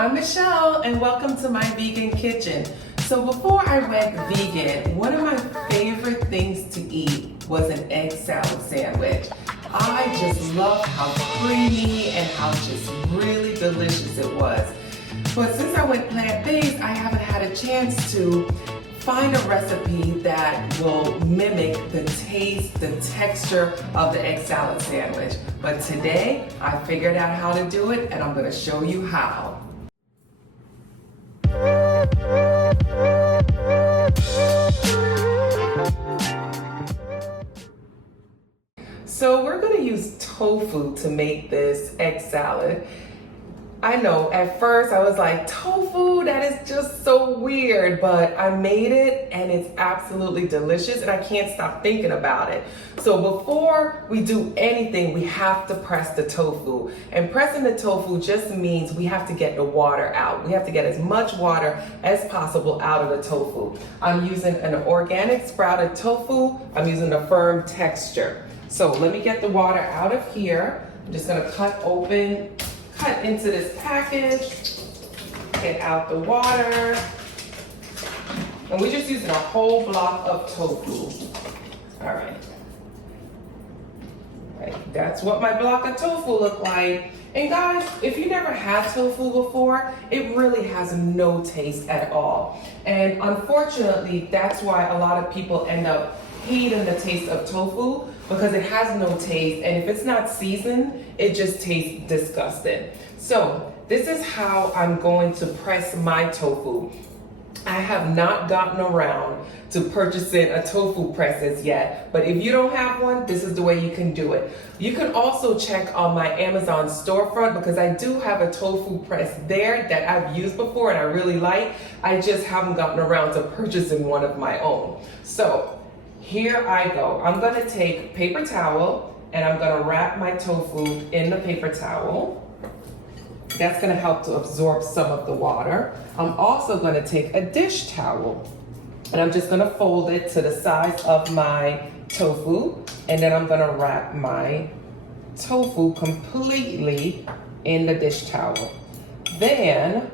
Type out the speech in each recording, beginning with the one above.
I'm Michelle and welcome to my vegan kitchen. So before I went vegan, one of my favorite things to eat was an egg salad sandwich. I just love how creamy and how just really delicious it was. But since I went plant-based, I haven't had a chance to find a recipe that will mimic the taste, the texture of the egg salad sandwich. But today, I figured out how to do it and I'm gonna show you how. So we're gonna use tofu to make this egg salad. I know, at first I was like, tofu, that is just so weird, but I made it and it's absolutely delicious and I can't stop thinking about it. So before we do anything, we have to press the tofu. And pressing the tofu just means we have to get the water out. We have to get as much water as possible out of the tofu. I'm using an organic sprouted tofu. I'm using a firm texture. So let me get the water out of here. I'm just gonna cut into this package, get out the water, and we're just using a whole block of tofu. All right, that's what my block of tofu looked like. And guys, if you never had tofu before, it really has no taste at all. And unfortunately, that's why a lot of people end up hating the taste of tofu, because it has no taste, and if it's not seasoned, it just tastes disgusting. So this is how I'm going to press my tofu. I have not gotten around to purchasing a tofu press as yet, but if you don't have one, this is the way you can do it. You can also check on my Amazon storefront because I do have a tofu press there that I've used before and I really like. I just haven't gotten around to purchasing one of my own. So here I go. I'm gonna take paper towel and I'm gonna wrap my tofu in the paper towel. That's gonna help to absorb some of the water. I'm also gonna take a dish towel and I'm just gonna fold it to the size of my tofu, and then I'm gonna wrap my tofu completely in the dish towel. Then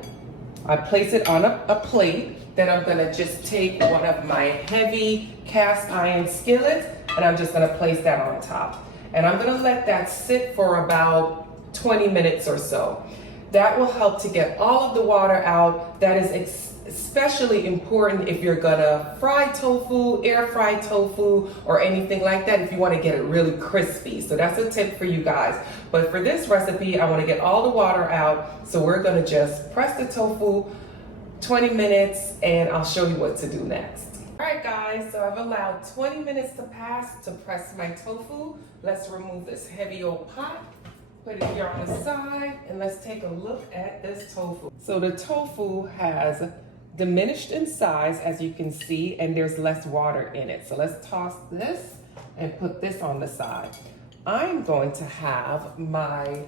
I place it on a plate. Then I'm gonna just take one of my heavy cast iron skillets and I'm just gonna place that on top. And I'm gonna let that sit for about 20 minutes or so. That will help to get all of the water out. That is especially important if you're gonna fry tofu, air fry tofu, or anything like that if you wanna get it really crispy. So that's a tip for you guys. But for this recipe, I wanna get all the water out. So we're gonna just press the tofu 20 minutes and I'll show you what to do next. All right guys, so I've allowed 20 minutes to pass to press my tofu. Let's remove this heavy old pot, put it here on the side, and let's take a look at this tofu. So the tofu has diminished in size, as you can see, and there's less water in it. So let's toss this and put this on the side. I'm going to have my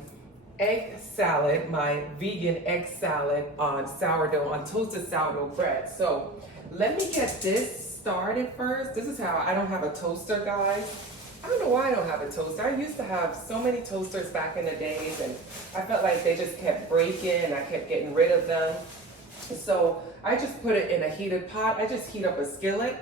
egg salad, my vegan egg salad on sourdough, on toasted sourdough bread. So let me get this started first. This is how I don't have a toaster, guys. I don't know why I don't have a toaster. I used to have so many toasters back in the days and I felt like they just kept breaking and I kept getting rid of them. So I just put it in a heated pot. I just heat up a skillet.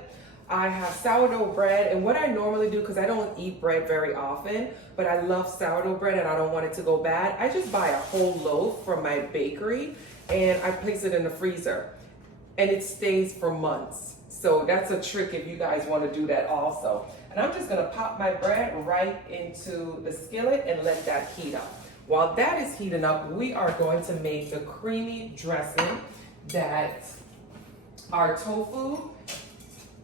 I have sourdough bread, and what I normally do, because I don't eat bread very often, but I love sourdough bread and I don't want it to go bad, I just buy a whole loaf from my bakery and I place it in the freezer and it stays for months. So that's a trick if you guys want to do that also. And I'm just gonna pop my bread right into the skillet and let that heat up. While that is heating up, we are going to make the creamy dressing that our tofu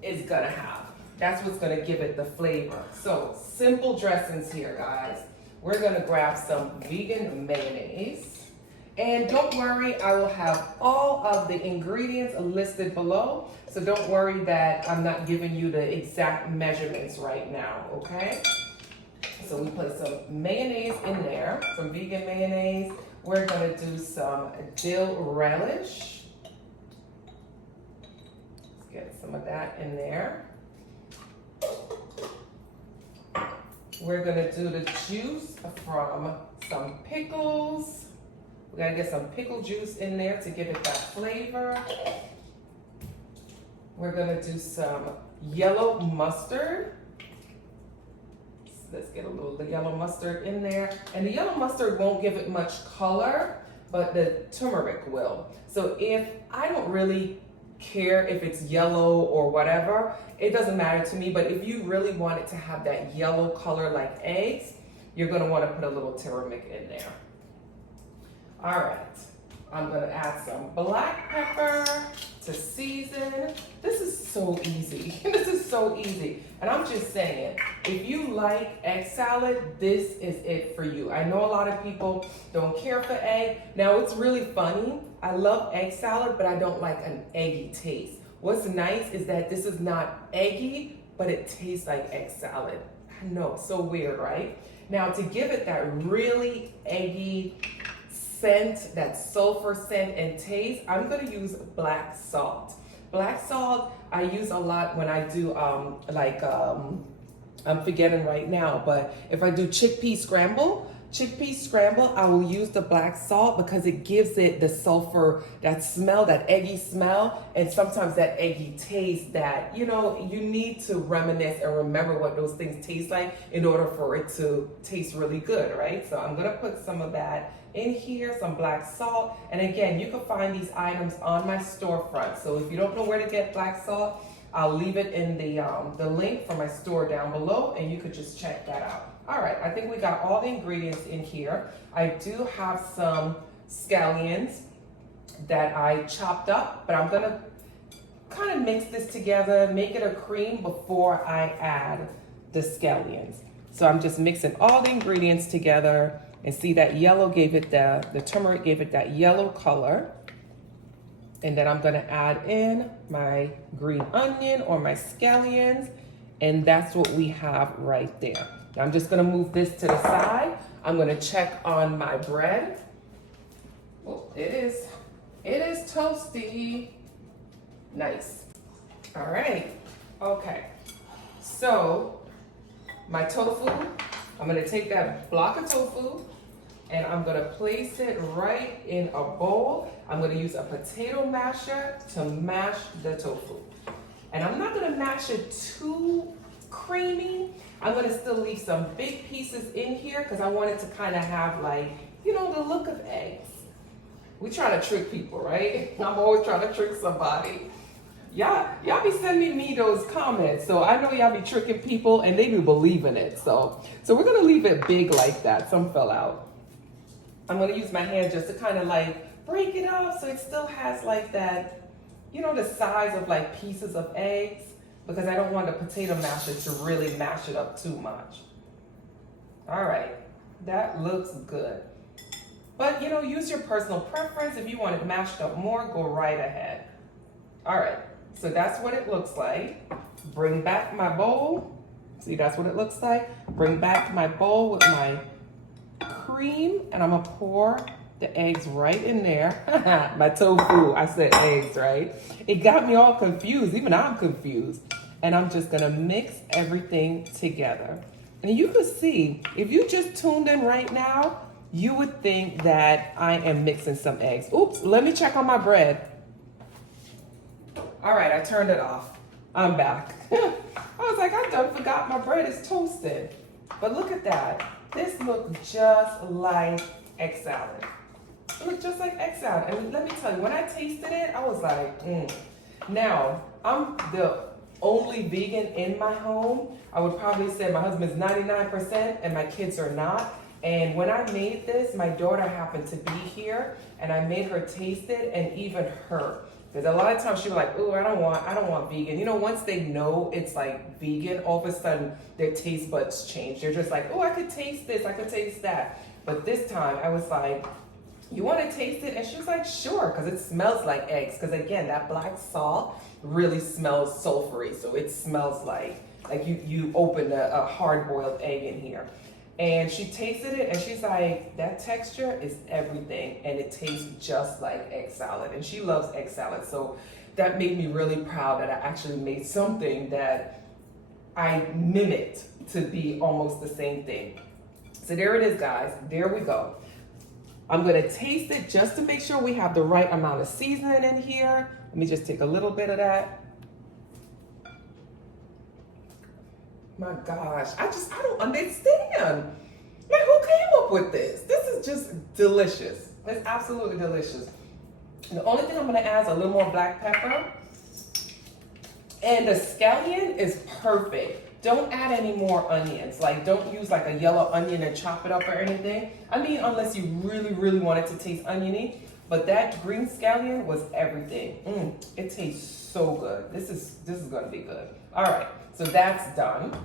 is gonna have. That's what's gonna give it the flavor. So simple dressings here, guys. We're gonna grab some vegan mayonnaise. And don't worry, I will have all of the ingredients listed below. So don't worry that I'm not giving you the exact measurements right now, okay? So we put some mayonnaise in there, some vegan mayonnaise. We're gonna do some dill relish. Get some of that in there. We're gonna do the juice from some pickles. We gotta get some pickle juice in there to give it that flavor. We're gonna do some yellow mustard. Let's get a little yellow mustard in there. And the yellow mustard won't give it much color, but the turmeric will. So if I don't really care if it's yellow or whatever, it doesn't matter to me, but if you really want it to have that yellow color like eggs, you're gonna wanna put a little turmeric in there. All right, I'm gonna add some black pepper to season. This is so easy. This is so easy. And I'm just saying, if you like egg salad, this is it for you. I know a lot of people don't care for egg. Now it's really funny. I love egg salad, but I don't like an eggy taste. What's nice is that this is not eggy, but it tastes like egg salad. I know, so weird, right? Now to give it that really eggy scent, that sulfur scent and taste, I'm gonna use black salt. Black salt I use a lot when I do I'm forgetting right now, but if I do chickpea scramble, I will use the black salt because it gives it the sulfur, that smell, that eggy smell, and sometimes that eggy taste that, you know, you need to reminisce and remember what those things taste like in order for it to taste really good, right? So I'm gonna put some of that in here, some black salt. And again, you can find these items on my storefront. So if you don't know where to get black salt, I'll leave it in the link for my store down below, and you could just check that out. All right, I think we got all the ingredients in here. I do have some scallions that I chopped up, but I'm gonna kind of mix this together, make it a cream before I add the scallions. So I'm just mixing all the ingredients together, and see that yellow gave it the turmeric gave it that yellow color. And then I'm gonna add in my green onion or my scallions, and that's what we have right there. Now I'm just gonna move this to the side. I'm gonna check on my bread. Oh, it is toasty. Nice. All right, okay. So my tofu, I'm gonna take that block of tofu and I'm gonna place it right in a bowl. I'm gonna use a potato masher to mash the tofu. And I'm not gonna mash it too creamy. I'm gonna still leave some big pieces in here because I want it to kind of have, like, you know, the look of eggs. We try to trick people, right? I'm always trying to trick somebody. Y'all be sending me those comments, so I know y'all be tricking people and they be believing it. So we're gonna leave it big like that. Some fell out. I'm gonna use my hand just to kind of like break it up so it still has like that, you know, the size of like pieces of eggs, because I don't want the potato masher to really mash it up too much. All right, that looks good. But you know, use your personal preference. If you want it mashed up more, go right ahead. All right, so that's what it looks like. Bring back my bowl. See, that's what it looks like. Bring back my bowl with my cream, and I'm gonna pour the eggs right in there. My tofu, I said eggs, right? It got me all confused, even I'm confused. And I'm just gonna mix everything together. And you can see, if you just tuned in right now, you would think that I am mixing some eggs. Oops, let me check on my bread. All right, I turned it off. I'm back. I was like, I done forgot my bread is toasted. But look at that. This looks just like egg salad. It looks just like egg salad. And let me tell you, when I tasted it, I was like, Now, I'm the only vegan in my home. I would probably say my husband's 99% and my kids are not. And when I made this, my daughter happened to be here and I made her taste it, and even her. Because a lot of times she was like, "Oh, I don't want vegan." You know, once they know it's like vegan, all of a sudden their taste buds change. They're just like, "Oh, I could taste this, I could taste that." But this time I was like, "You want to taste it?" And she was like, "Sure," because it smells like eggs. Because again, that black salt really smells sulfury, so it smells like you opened a hard-boiled egg in here. And she tasted it and she's like, that texture is everything, and it tastes just like egg salad. And she loves egg salad, so that made me really proud that I actually made something that I mimicked to be almost the same thing. So there it is, guys. There we go. I'm gonna taste it just to make sure we have the right amount of seasoning in here. Let me just take a little bit of that. My gosh, I don't understand. Like, who came up with this? This is just delicious. It's absolutely delicious. The only thing I'm gonna add is a little more black pepper. And the scallion is perfect. Don't add any more onions. Like, don't use like a yellow onion and chop it up or anything. I mean, unless you really, really want it to taste oniony. But that green scallion was everything. It tastes so good. This is gonna be good. All right, so that's done.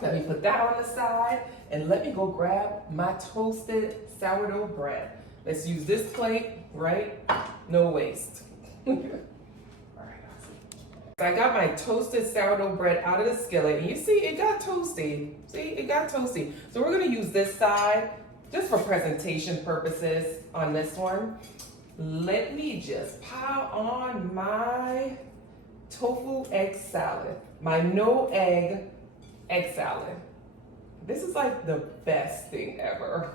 Let me put that on the side and let me go grab my toasted sourdough bread. Let's use this plate, right? No waste. All right, so I got my toasted sourdough bread out of the skillet, and you see it got toasty. See, it got toasty. So we're gonna use this side just for presentation purposes on this one. Let me just pile on my tofu egg salad, my no egg salad. This is like the best thing ever.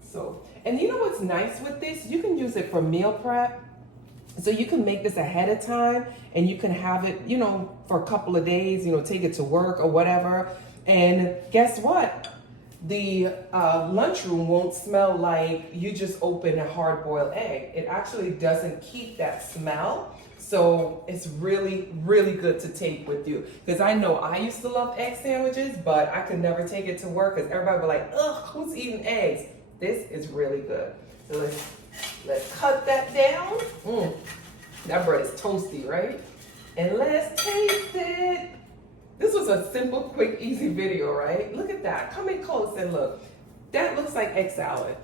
So, and you know what's nice with this? You can use it for meal prep. So you can make this ahead of time and you can have it, you know, for a couple of days, you know, take it to work or whatever. And guess what? The lunchroom won't smell like you just open a hard-boiled egg. It actually doesn't keep that smell. So it's really, really good to take with you. Because I know I used to love egg sandwiches, but I could never take it to work because everybody would be like, ugh, who's eating eggs? This is really good. So let's cut that down. That bread is toasty, right? And let's taste it. This was a simple, quick, easy video, right? Look at that. Come in close and look. That looks like egg salad.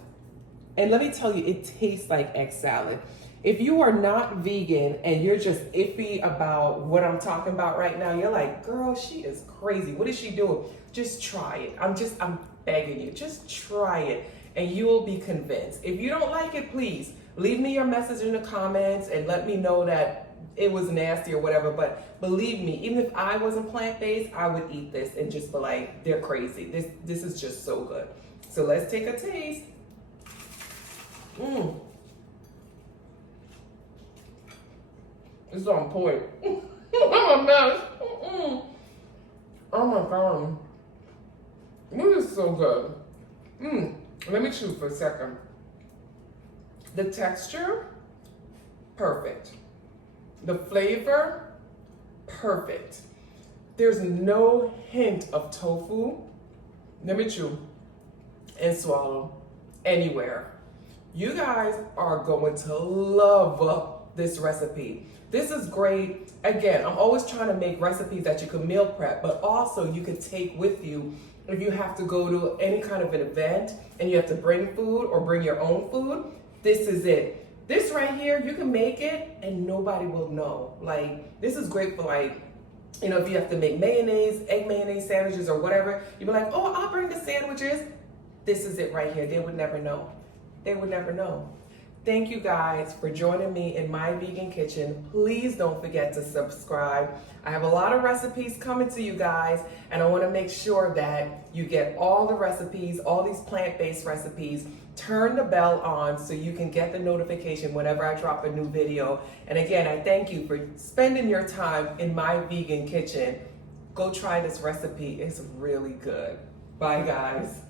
And let me tell you, it tastes like egg salad. If you are not vegan and you're just iffy about what I'm talking about right now, you're like, girl, she is crazy. What is she doing? Just try it. I'm begging you, just try it and you will be convinced. If you don't like it, please leave me your message in the comments and let me know that it was nasty or whatever. But believe me, even if I wasn't plant-based, I would eat this and just be like, they're crazy. This is just so good. So let's take a taste. It's on point. Oh my gosh. Oh my god. This is so good. Let me chew for a second. The texture, perfect. The flavor, perfect. There's no hint of tofu. Let me chew and swallow anywhere. You guys are going to love this recipe. This is great. Again, I'm always trying to make recipes that you can meal prep, but also you can take with you if you have to go to any kind of an event and you have to bring food or bring your own food. This is it. This right here, you can make it and nobody will know. Like, this is great for, like, you know, if you have to make mayonnaise, egg mayonnaise sandwiches or whatever, you'd be like, oh, I'll bring the sandwiches. This is it right here. They would never know. They would never know. Thank you guys for joining me in my vegan kitchen. Please don't forget to subscribe. I have a lot of recipes coming to you guys, and I want to make sure that you get all the recipes, all these plant-based recipes. Turn the bell on so you can get the notification whenever I drop a new video. And again, I thank you for spending your time in my vegan kitchen. Go try this recipe. It's really good. Bye, guys.